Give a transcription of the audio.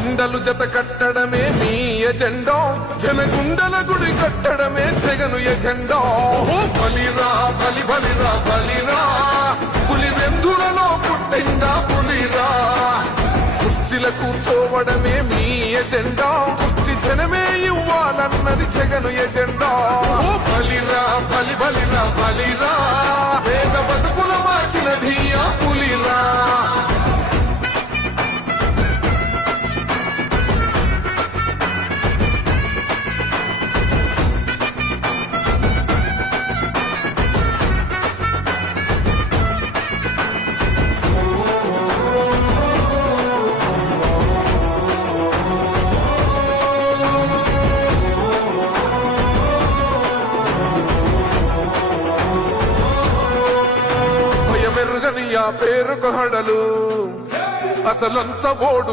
జెండలు జత కట్టడమే మీ ఎజెండా, జనగుండల గుడి కట్టడమే జగను ఎజెండా. బలిరా బలి బలిరా బలిరా, పులి వెందులలో పుట్టిందా పులిరా. కుర్చీల కూర్చోవడమే మీ ఎజెండా, కుర్చీ జనమే ఇవ్వాలన్నది జగను ఎజెండా. బలిరా బలి బలిరా బలిరా, పేద బతుకుల మార్చినది ఆ పులిరా. పేరుకు హడలు అసలంచబోడు